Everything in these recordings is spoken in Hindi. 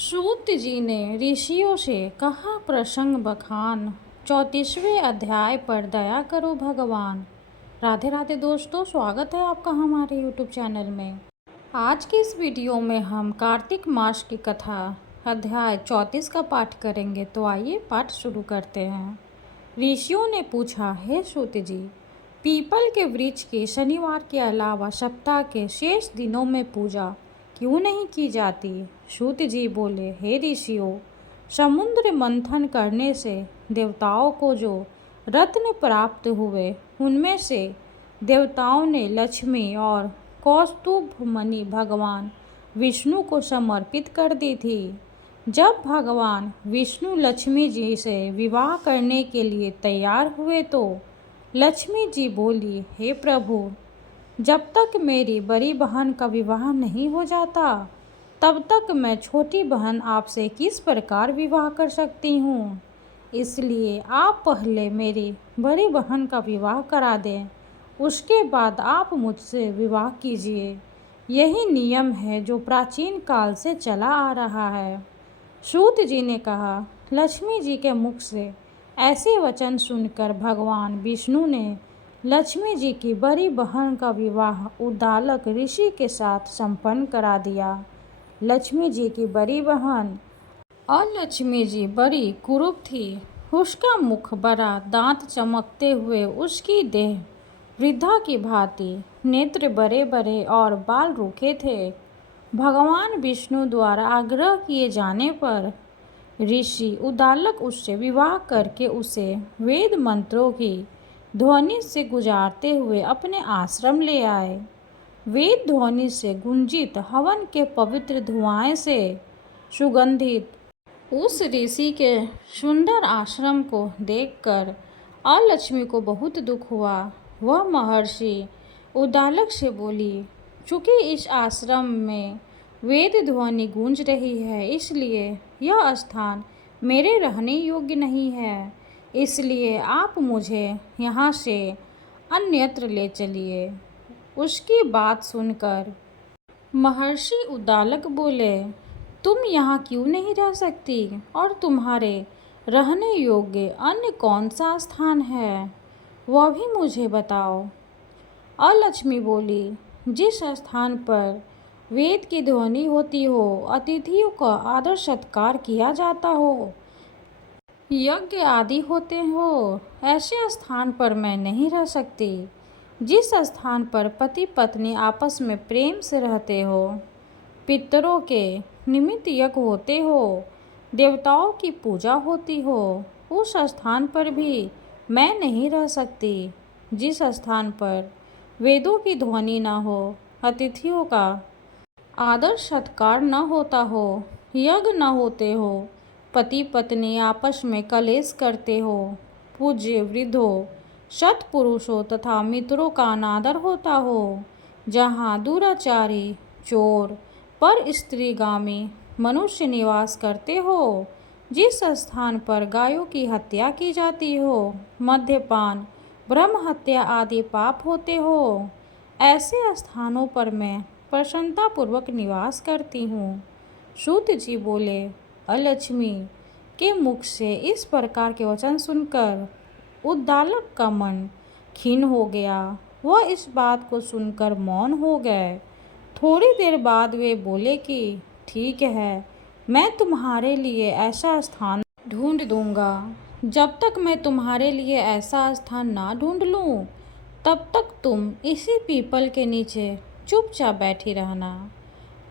सूत जी ने ऋषियों से कहा प्रसंग बखान। 34वें अध्याय पर दया करो भगवान। राधे राधे दोस्तों, स्वागत है आपका हमारे यूट्यूब चैनल में। आज की इस वीडियो में हम कार्तिक मास की कथा अध्याय 34 का पाठ करेंगे। तो आइए पाठ शुरू करते हैं। ऋषियों ने पूछा, हे सूत जी, पीपल के वृक्ष की शनिवार के अलावा सप्ताह के शेष दिनों में पूजा क्यों नहीं की जाती? सूत जी बोले, हे ऋषियों, समुद्र मंथन करने से देवताओं को जो रत्न प्राप्त हुए उनमें से देवताओं ने लक्ष्मी और कौस्तुभ मणि भगवान विष्णु को समर्पित कर दी थी। जब भगवान विष्णु लक्ष्मी जी से विवाह करने के लिए तैयार हुए तो लक्ष्मी जी बोली, हे प्रभु, जब तक मेरी बड़ी बहन का विवाह नहीं हो जाता तब तक मैं छोटी बहन आपसे किस प्रकार विवाह कर सकती हूँ। इसलिए आप पहले मेरी बड़ी बहन का विवाह करा दें, उसके बाद आप मुझसे विवाह कीजिए। यही नियम है जो प्राचीन काल से चला आ रहा है। सूत जी ने कहा। लक्ष्मी जी के मुख से ऐसे वचन सुनकर भगवान विष्णु ने लक्ष्मी जी की बड़ी बहन का विवाह उद्दालक ऋषि के साथ संपन्न करा दिया। लक्ष्मी जी की बड़ी बहन और लक्ष्मी जी बड़ी कुरूप थी। उसका मुख बड़ा, दांत चमकते हुए, उसकी देह वृद्धा की भांति, नेत्र बड़े बड़े और बाल रूखे थे। भगवान विष्णु द्वारा आग्रह किए जाने पर ऋषि उद्दालक उससे विवाह करके उसे वेद मंत्रों की ध्वनि से गुजारते हुए अपने आश्रम ले आए। वेद ध्वनि से गुंजित हवन के पवित्र धुआं से सुगंधित उस ऋषि के सुंदर आश्रम को देखकर अलक्ष्मी को बहुत दुख हुआ। वह महर्षि उद्दालक से बोली, चूंकि इस आश्रम में वेद ध्वनि गूंज रही है, इसलिए यह स्थान मेरे रहने योग्य नहीं है। इसलिए आप मुझे यहाँ से अन्यत्र ले चलिए। उसकी बात सुनकर महर्षि उद्दालक बोले, तुम यहाँ क्यों नहीं रह सकती और तुम्हारे रहने योग्य अन्य कौन सा स्थान है, वह भी मुझे बताओ। अलक्ष्मी बोली, जिस स्थान पर वेद की ध्वनि होती हो, अतिथियों का आदर सत्कार किया जाता हो, यज्ञ आदि होते हो, ऐसे स्थान पर मैं नहीं रह सकती। जिस स्थान पर पति पत्नी आपस में प्रेम से रहते हो, पितरों के निमित्त यज्ञ होते हो, देवताओं की पूजा होती हो, उस स्थान पर भी मैं नहीं रह सकती। जिस स्थान पर वेदों की ध्वनि न हो, अतिथियों का आदर सत्कार न होता हो, यज्ञ न होते हो, पति पत्नी आपस में कलेश करते हो, पूज्य वृद्धों, सत्पुरुषों तथा मित्रों का अनादर होता हो, जहाँ दुराचारी, चोर, पर स्त्रीगामी मनुष्य निवास करते हो, जिस स्थान पर गायों की हत्या की जाती हो, मद्यपान, ब्रह्म हत्या आदि पाप होते हो, ऐसे स्थानों पर मैं प्रसन्नतापूर्वक निवास करती हूँ। सूत जी बोले। अलक्ष्मी के मुख से इस प्रकार के वचन सुनकर उद्दालक का मन खिन्न हो गया। वह इस बात को सुनकर मौन हो गए। थोड़ी देर बाद वे बोले कि ठीक है, मैं तुम्हारे लिए ऐसा स्थान ढूंढ दूंगा। जब तक मैं तुम्हारे लिए ऐसा स्थान ना ढूंढ लूं, तब तक तुम इसी पीपल के नीचे चुपचाप बैठी रहना।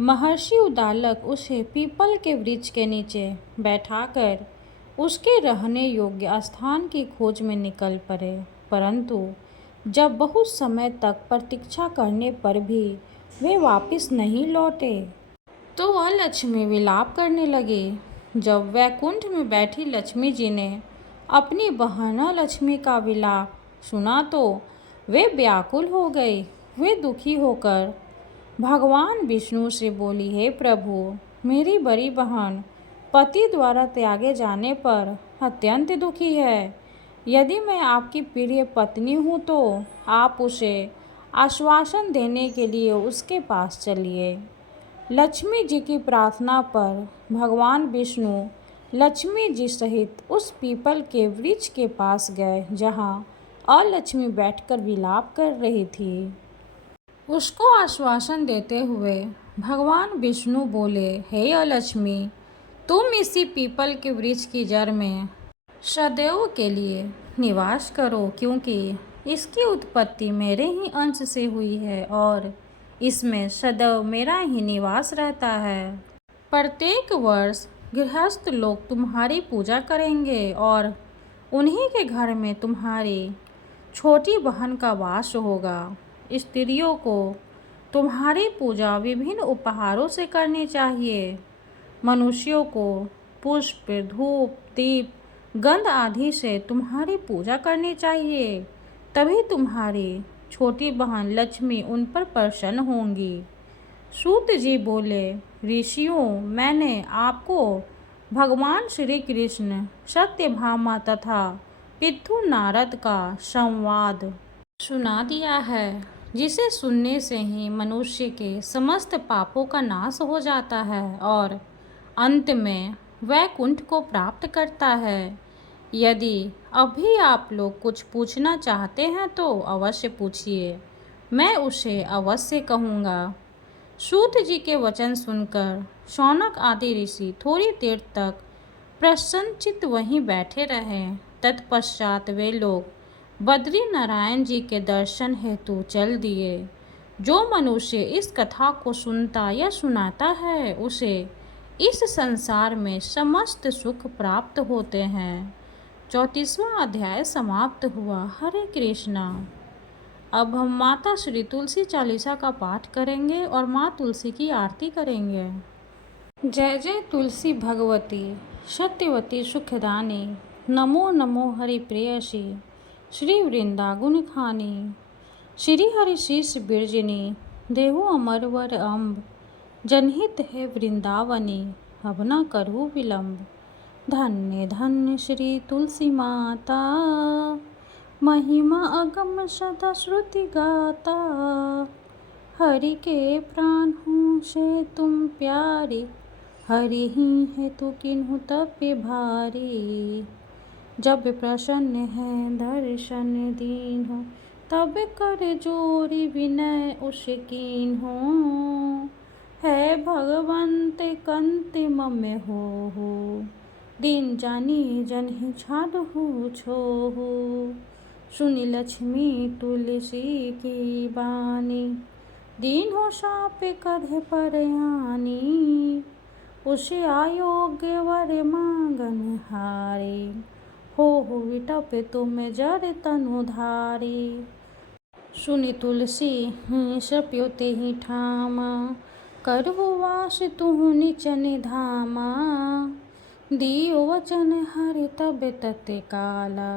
महर्षि उद्दालक उसे पीपल के वृक्ष के नीचे बैठाकर उसके रहने योग्य स्थान की खोज में निकल पड़े। परंतु जब बहुत समय तक प्रतीक्षा करने पर भी वे वापस नहीं लौटे, तो वह लक्ष्मी विलाप करने लगी। जब वैकुंठ में बैठी लक्ष्मी जी ने अपनी बहन लक्ष्मी का विलाप सुना तो वे व्याकुल हो गई। वे दुखी होकर भगवान विष्णु से बोली, हे प्रभु, मेरी बड़ी बहन पति द्वारा त्यागे जाने पर अत्यंत दुखी है। यदि मैं आपकी प्रिय पत्नी हूँ तो आप उसे आश्वासन देने के लिए उसके पास चलिए। लक्ष्मी जी की प्रार्थना पर भगवान विष्णु लक्ष्मी जी सहित उस पीपल के वृक्ष के पास गए जहाँ अलक्ष्मी बैठकर विलाप कर रही थी। उसको आश्वासन देते हुए भगवान विष्णु बोले, हे अलक्ष्मी, तुम इसी पीपल के वृक्ष की जड़ में सदैव के लिए निवास करो, क्योंकि इसकी उत्पत्ति मेरे ही अंश से हुई है और इसमें सदैव मेरा ही निवास रहता है। प्रत्येक वर्ष गृहस्थ लोग तुम्हारी पूजा करेंगे और उन्हीं के घर में तुम्हारी छोटी बहन का वास होगा। स्त्रियों को तुम्हारी पूजा विभिन्न उपहारों से करनी चाहिए। मनुष्यों को पुष्प, धूप, दीप, गंध आदि से तुम्हारी पूजा करनी चाहिए, तभी तुम्हारी छोटी बहन लक्ष्मी उन पर प्रसन्न होंगी। सूत जी बोले, ऋषियों, मैंने आपको भगवान श्री कृष्ण, सत्यभामा तथा पितृ नारद का संवाद सुना दिया है, जिसे सुनने से ही मनुष्य के समस्त पापों का नाश हो जाता है और अंत में वैकुंठ को प्राप्त करता है। यदि अभी आप लोग कुछ पूछना चाहते हैं तो अवश्य पूछिए, मैं उसे अवश्य कहूँगा। सूत जी के वचन सुनकर शौनक आदि ऋषि थोड़ी देर तक प्रसन्नचित्त वहीं बैठे रहे। तत्पश्चात वे लोग बद्री नारायण जी के दर्शन हेतु चल दिए। जो मनुष्य इस कथा को सुनता या सुनाता है उसे इस संसार में समस्त सुख प्राप्त होते हैं। 34वां अध्याय समाप्त हुआ। हरे कृष्णा। अब हम माता श्री तुलसी चालीसा का पाठ करेंगे और माँ तुलसी की आरती करेंगे। जय जय तुलसी भगवती सत्यवती सुखदानी, नमो नमो हरि प्रेयसी, श्री वृंदा गुण खानी, श्री हरि शीश बिरजनी, देहु अमरवर अम्ब, जनहित है वृंदावनी, अब न करू विलम्ब। धन्य धन्य श्री तुलसी माता, महिमा अगम सदा श्रुति गाता, हरि के प्राण हूँ से तुम प्यारी, हरि ही है तो किन्हु तब भारी। जब प्रसन्न है दर्शन दीन्हो, तब कर जोरी विनय उस कीन्हो, है भगवंत कंत मम हो, दीन जानी जन ही छाड़हु छोहु। सुनि लक्ष्मी तुलसी की बानी, दीन हो साप कधे परयानी, उसे आयोग्य वर मांगन हारे, हो विटप तुम जड़ तनु धारी। सुनि तुलसी सप्योते ही ठामा, करहु वास तुहु निचन धामा, दियो वचन हरि तब तते काला,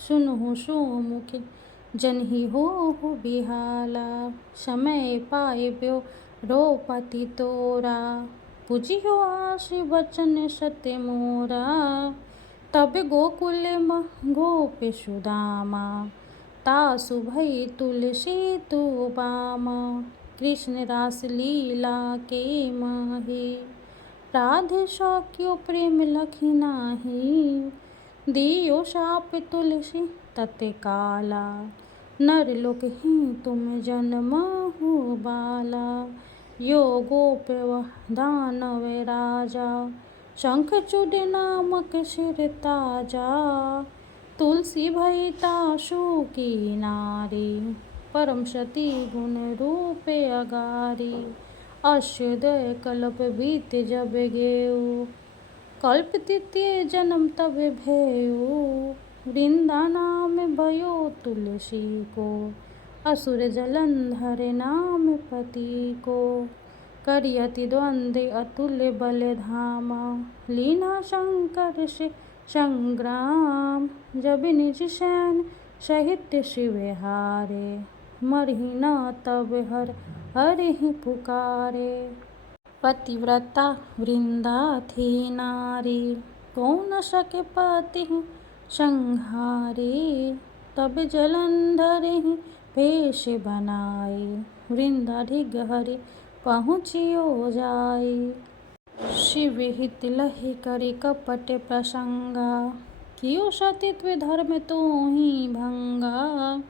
सुनहु सुमुख जन ही हो बिहाला। समय पाए ब्यो रोपति तोरा, पुजियो आस वचन सत्य मोरा, तब गोकुल गोप सुदामा, तासु भई तुलसी तु बामा। कृष्ण रास लीला के माही, राधे साक्यो प्रेम लखी नाही, दियो शाप तुलसी तते काला, नर लोक ही तुम जन्महु बाला। यो गोप दानव राजा, शंख चूड़ नामक सिर ताजा, तुलसी भई तासु की नारी, परम सती गुण रूप अगारी। अष्टदय कल्प बीत जब गेऊ, कल्प द्वितीय जन्म तब भेऊ, वृंदा नाम भयो तुलसी को, असुर जलंधर नाम पति को। करियति द्वंद्व अतुल्य बल धामा, लीना शंकर से संग्राम, जब निज सैन सहित शिव हारे, मरहि न तब हर हरि ही पुकारे। पतिव्रता वृंदा थी नारी, कौन सके पति संहारे, तब जलंधर ही भेष बनाए, वृंदा ढिग हरि पहुँचियो जाई। शिव हित लहि करि कपट प्रसंगा, कियो सतीत्व धर्म तोहि भंगा।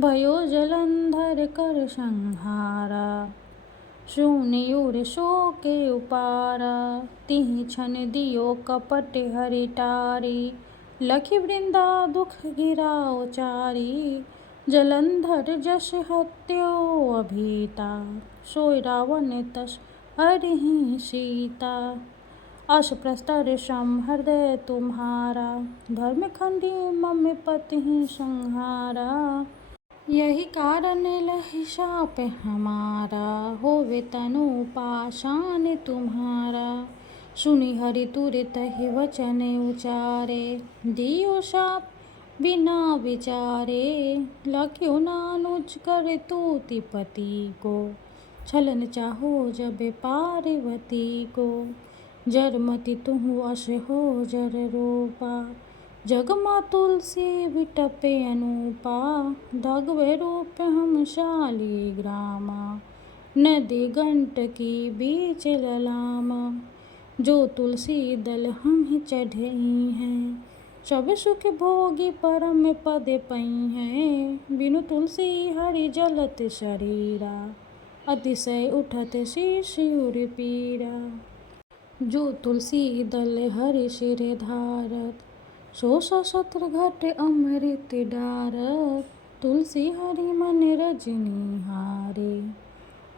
भयो जलंधर कर संहारा, सुनियुर शोके उपारा। तिहि छन दियो कपट हरि टारी, लखि वृंदा दुख गिराओ चारी। जलंधर जस हत्यो अभीता, सोई रावण तस हरिहि सीता। अस प्रस्तर सम हृदय तुम्हारा, धर्म खंडी मम पतिहि संहारा। यही कारण लहि शाप हमारा, होवे तनु पाषाण तुम्हारा। सुनि हरि तुरत ही वचन उचारे, दियो शाप बिना विचारे। लख्यो नानुज कर तूति पति को, छलन चाहो जब पार्वती को। जरमति तुहु अस हो जर रूपा, जगमा तुलसी विटपे अनूपा। दगवे रूप हम शालिग्रामा, नदी गंडकी बीच ललामा। जो तुलसी दल हम ही चढ़ई हैं, सब सुख भोगी परम पद पई हैं। बिनु तुलसी हरि जलत शरीरा, अतिशय उठत शिशिर पीरा। जो तुलसी दल हरि सिर धारत, सो सशस्त्र घट अमृत डारत। तुलसी हरि मन रजनी हारे,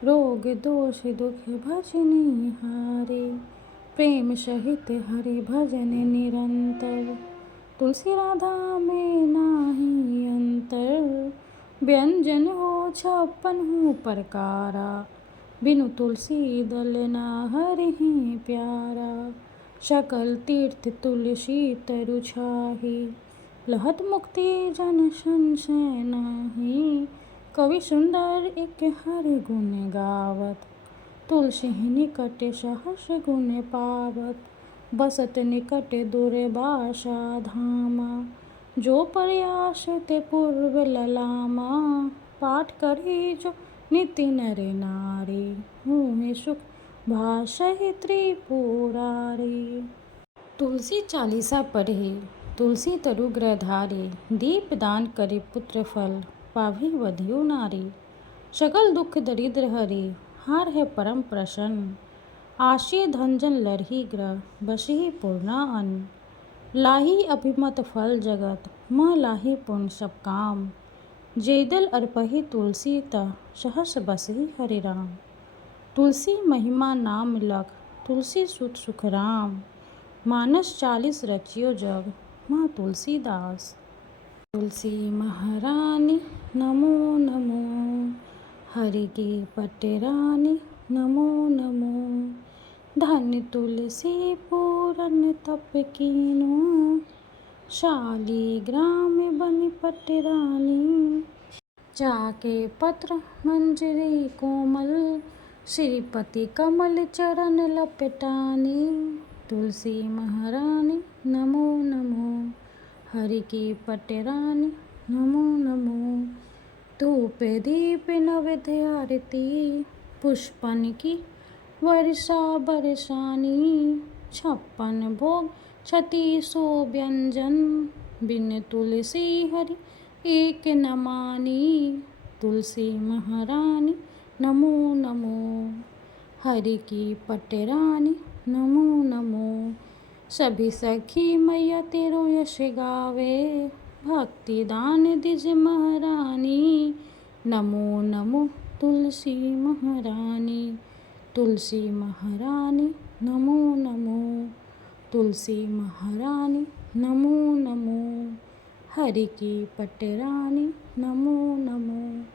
रोग दोष दुख भजनी हारे। प्रेम सहित हरि भजन निरंतर, तुलसी राधा में नाही अंतर। व्यंजन हो 56 प्रकारा, बिनु तुलसी दल ना हरिहि प्यारा। सकल तीर्थ तुलसी तरु छाही, लहत मुक्ति जन संशय नाही। कवि सुंदर एक हरि गुण गावत, तुलसी निकट सहस गुण पावत। बसत निकट दुर्वासा धामा, जो प्रयास ते पूर्व ललामा। पाठ करी जो निति नर नारी, हुए सुख भासहि त्रिपुरारी। तुलसी चालीसा पढ़े, तुलसी तरु ग्रह धारे। दीप दान करे पुत्र फल, पाभी वधियो नारी। सकल दुख दरिद्र हरे, हार है परम प्रसन्न। आशिय धनजन लरहि ग्रह, बसहि पूर्णा अन्न। लाही अभिमत फल जगत, मह लाही पुण्य सब काम। जेदल अर्पहि तुलसी तह, सहस बसहि हरि राम। तुलसी महिमा नाम लख, तुलसी सुत सुख राम। मानस 40 रचियो जग, माँ तुलसीदास। तुलसी महारानी नमो नमो, हरि की पटरानी नमो नमो। धन्य तुलसी पूरन तप कीन्हो, शालिग्राम बनि पटरानी। चाके पत्र मंजरी कोमल, श्रीपति कमल चरण लपटानी। तुलसी महारानी नमो नमो, हरि की पटरानी नमो नमो। धूप दीप नैवेद्य आरती, पुष्पन की वर्षा बरसानी। 56 भोग 36 व्यंजन, बिन तुलसी हरि एक न मानी। तुलसी महारानी नमो नमो, हरि की पटरानी नमो नमो। सभी सखी मैया तेरो यश गावे, भक्ति दान दिज महारानी। नमो नमो तुलसी महारानी, तुलसी महारानी नमो नमो। तुलसी महारानी नमो नमो, हरि की पटरानी नमो नमो।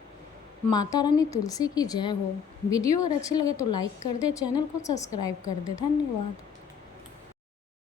माता रानी तुलसी की जय हो। वीडियो अगर अच्छी लगे तो लाइक कर दे, चैनल को सब्सक्राइब कर दे। धन्यवाद।